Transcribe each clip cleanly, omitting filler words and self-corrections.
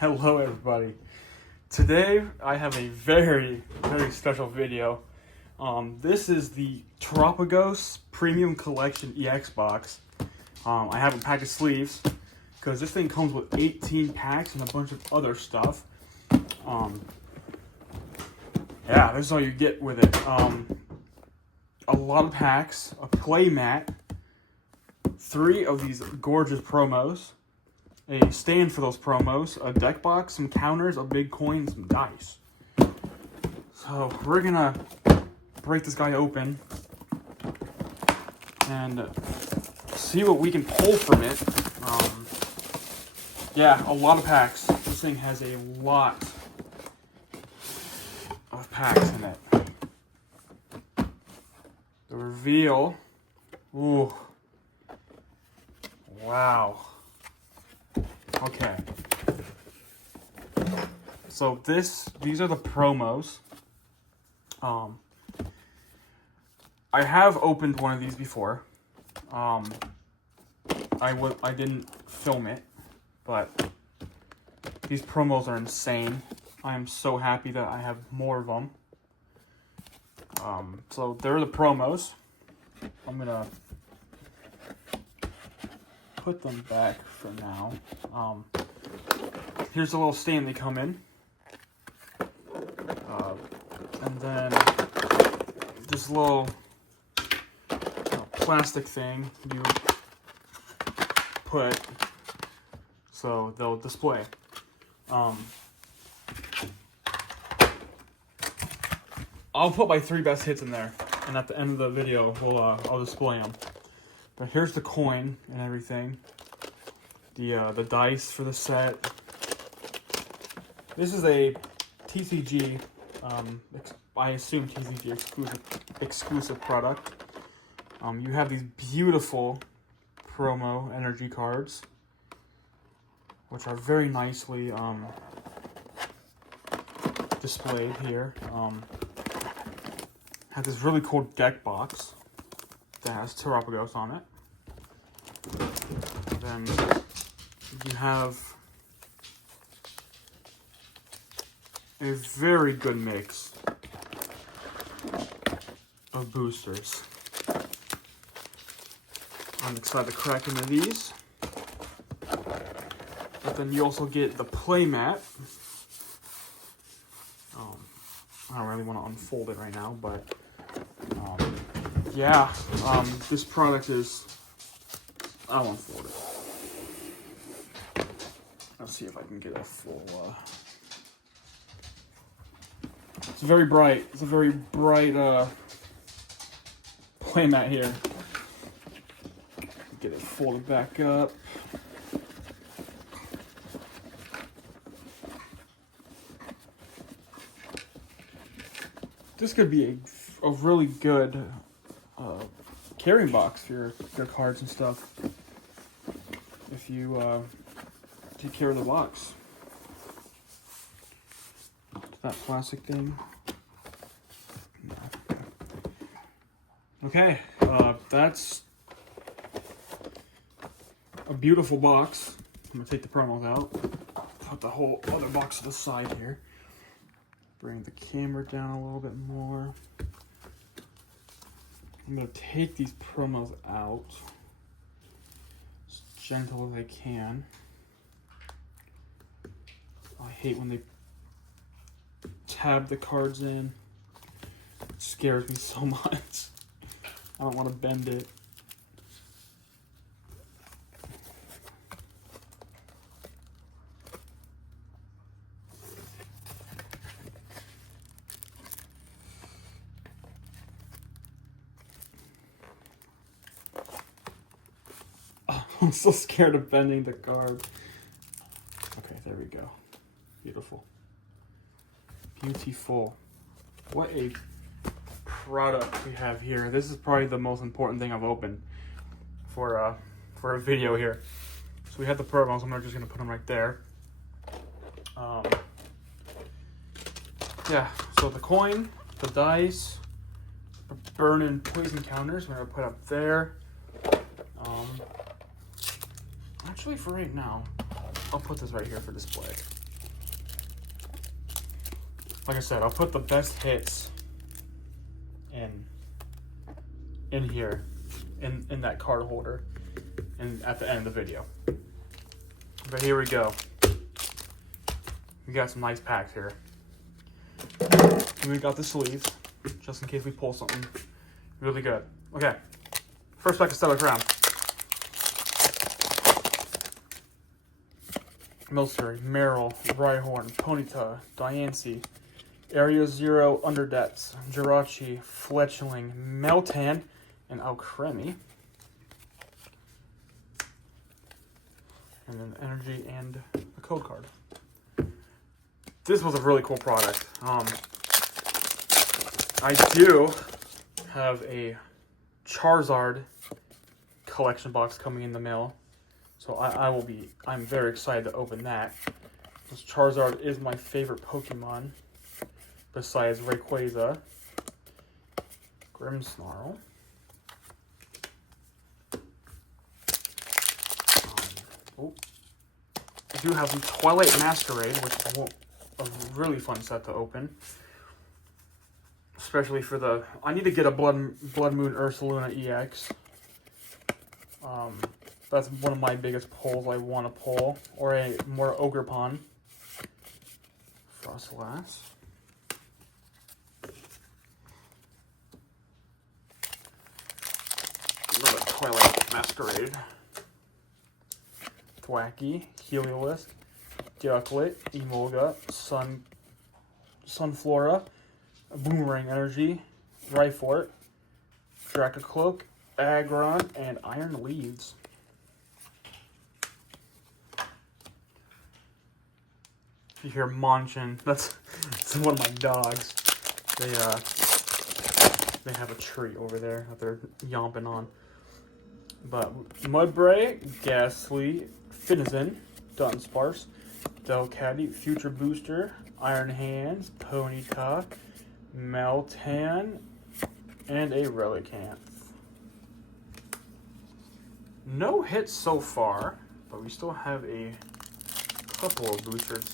Hello everybody. Today I have a very special video. This is the Tropicos Premium Collection EX box. I have a pack of sleeves because this thing comes with 18 packs and a bunch of other stuff. Yeah, this is all you get with it. A lot of packs, a play mat, 3 of these gorgeous promos, a stand for those promos, a deck box, some counters, a big coin, some dice. So we're gonna break this guy open and see what we can pull from it. Yeah, a lot of packs. This thing has a lot of packs in it. The reveal. Ooh. Wow. Okay. So these are the promos. I have opened one of these before. I didn't film it, but these promos are insane. I am so happy that I have more of them. So they're the promos. I'm gonna put them back for now. Here's the little stand they come in. And then this little plastic thing you put so they'll display. I'll put my 3 best hits in there, and at the end of the video, I'll display them. But here's the coin and everything. The dice for the set. This is a TCG, I assume TCG exclusive product. You have these beautiful promo energy cards, which are very nicely displayed here. Have this really cool deck box that has Tropicos on it. Then you have a very good mix of boosters. I'm excited to crack into these. But then you also get the play mat. I don't really want to unfold it right now, but yeah, this product is, I'll unfold it. Let's see if I can get a full, it's very bright. It's a very bright playmat here. Get it folded back up. This could be a really good carrying box for your cards and stuff if you take care of the box. That plastic thing. No. Okay, that's a beautiful box. I'm gonna take the promos out. Put the whole other box to the side here. Bring the camera down a little bit more. I'm gonna take these promos out as gentle as I can. I hate when they tab the cards in. It scares me so much. I don't want to bend it. I'm so scared of bending the card. Okay, there we go. Beautiful. Beautiful. What a product we have here. This is probably the most important thing I've opened for a video here. So we have the promos. I'm just gonna put them right there. Yeah. So the coin, the dice, burn-in poison counters. I'm gonna put up there. Actually, for right now, I'll put this right here for display. like I said, I'll put the best hits in here, in that card holder, and at the end of the video. But here we go. We got some nice packs here. And we got the sleeves, just in case we pull something really good. Okay, first pack of Stellar Crown. Milcery, Meryl, Rhyhorn, Ponyta, Diancie, Area Zero, Underdepths, Jirachi, Fletchling, Meltan, and Alcremie. And then Energy and a code card. This was a really cool product. I do have a Charizard collection box coming in the mail. So I'm very excited to open that. This Charizard is my favorite Pokemon, besides Rayquaza, Grimmsnarl. I do have some Twilight Masquerade, which is a really fun set to open. Especially for the... I need to get a Blood Moon Ursaluna EX. That's one of my biggest pulls I want to pull. Or a more Ogerpon. Frostlass. Another Twilight Masquerade. Thwackey, Heliolisk, Ducklet, Emolga, Sunflora, Boomerang Energy, Rhyfort, Dracocloak, Aggron, and Iron Leaves. If you hear Monchin, that's one of my dogs. They have a tree over there that they're yomping on. But Mudbray, Ghastly, Finizen, Dunsparce, Delcatty, Future Booster, Iron Hands, Ponyta, Meltan, and a Relicanth. No hits so far, but we still have a couple of boosters,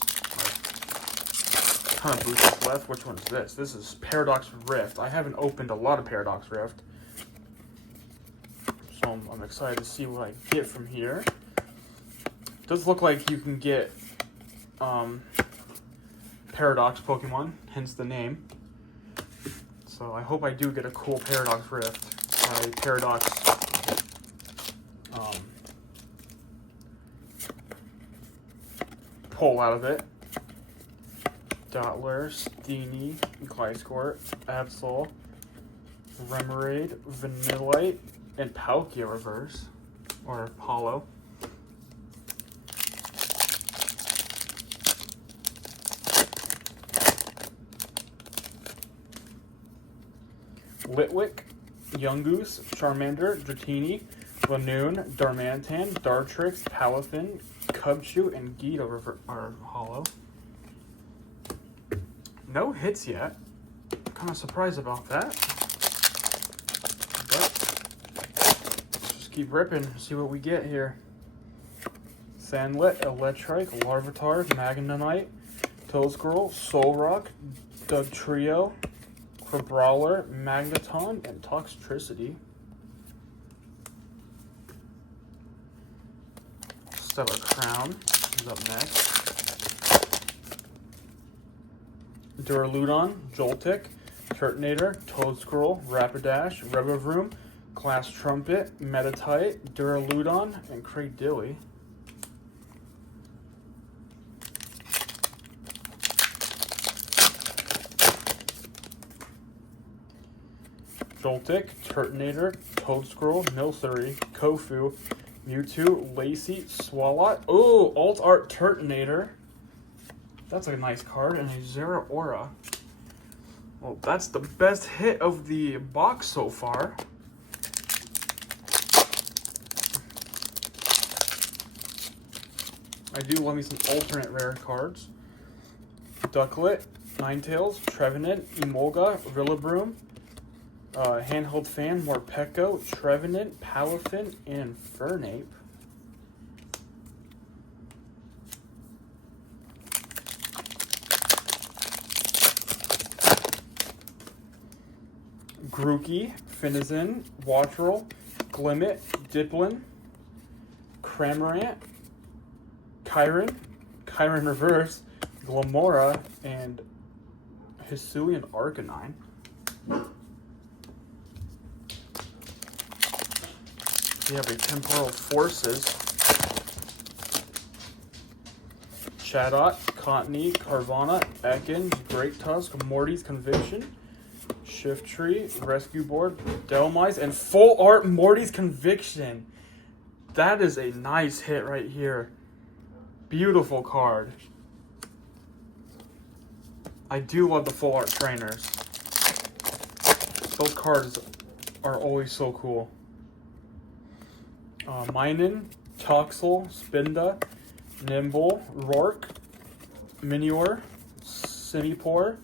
a ton of boosters left. Which one's this? This is Paradox Rift. I haven't opened a lot of Paradox Rift, so I'm excited to see what I get from here. It does look like you can get Paradox Pokemon, hence the name. So I hope I do get a cool Paradox Rift, a Paradox pull out of it. Dottler, Steenie, Gliscor, Absol, Remoraid, Vanillite, and Palkia Reverse, or Hollow. Litwick, Yungoos, Charmander, Dratini, Lanoon, Darmanitan, Dartrix, Palafin, Cubchoo, and Geeta are hollow. No hits yet. I'm kind of surprised about that. But let's just keep ripping, see what we get here. Sandlet, Electrike, Larvitar, Magnemite, Toedsquirrel, Solrock, Dugtrio, Crabrawler, Magneton, and Toxtricity. Stellar Crown is up next. Duraludon, Joltik, Turtonator, Toedsquirrel, Rapidash, Revavroom, Class Trumpet, Metatite, Duraludon, and Cradilly. Joltik, Turtonator, Toedsquirrel, Milcery, Kofu, Mewtwo, Lacey, Swalot. Oh, Alt Art Turtonator. That's a nice card. And a Zeraora. Well, that's the best hit of the box so far. I do love me some alternate rare cards. Ducklet, Ninetales, Trevenant, Emolga, Rillaboom, Handheld Fan, Morpeko, Trevenant, Palafin, and Fernape. Grookey, Finizen, Wattrel, Glimmet, Diplin, Cramorant, Kyron Reverse, Glamora, and Hisuian Arcanine. We have a Temporal Forces, Chatot, Cottony, Carvana, Ekans, Great Tusk, Morty's Conviction, Shiftry, Rescue Board, Delmise, and Full Art Morty's Conviction. That is a nice hit right here. Beautiful card. I do love the Full Art trainers. Those cards are always so cool. Minun, Toxel, Spinda, Nimble, Rourke, Minior, Sinipore,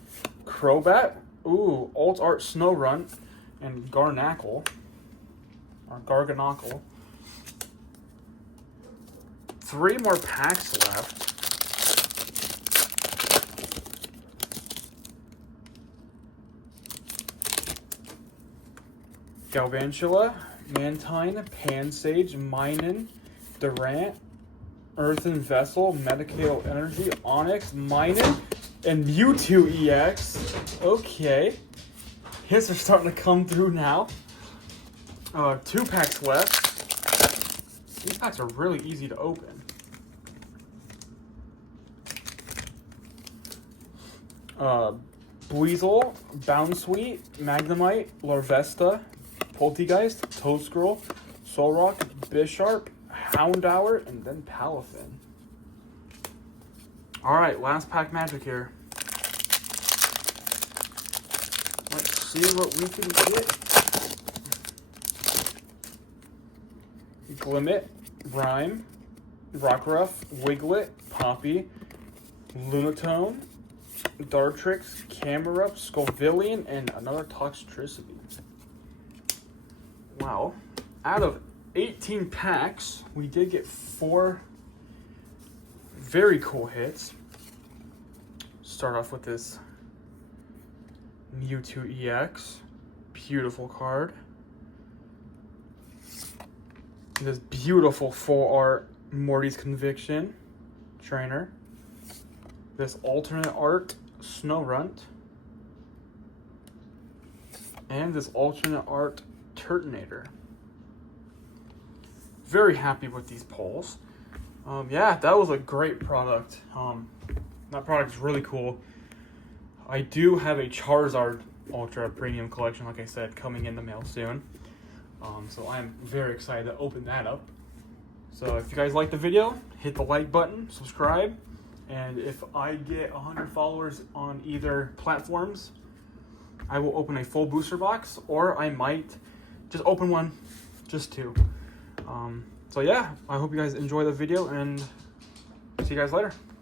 Crobat, ooh, Alt Art Snowrunt, and Garnackle, or Garganackle. 3 more packs left. Galvantula, Mantine, Pansage, Minun, Durant, Earthen Vessel, Medicated Energy, Onyx, Minun, and Mewtwo EX. Okay. Hits are starting to come through now. 2 packs left. These packs are really easy to open. Buizel, Bounsweet, Magnemite, Larvesta, Poltegeist, Toedscroll, Solrock, Bisharp, Houndour, and then Palafin. Alright, last pack magic here. Let's see what we can get. Glimmet, Rhyme, Rockruff, Wiglet, Poppy, Lunatone, Dartrix, Camerupt, Scovillian, and another Toxtricity. Wow. Out of 18 packs, we did get 4 very cool hits. Start off with this Mewtwo EX. Beautiful card. This beautiful Full Art Morty's Conviction trainer. This alternate art Snowrunt. And this alternate art Turtonator. Very happy with these pulls. Yeah, that was a great product. That product is really cool. I do have a Charizard Ultra Premium Collection, like I said, coming in the mail soon. So I'm very excited to open that up. So if you guys like the video, hit the like button, subscribe, and if I get 100 followers on either platforms, I will open a full booster box, or I might just open one, just 2. So yeah, I hope you guys enjoy the video, and see you guys later.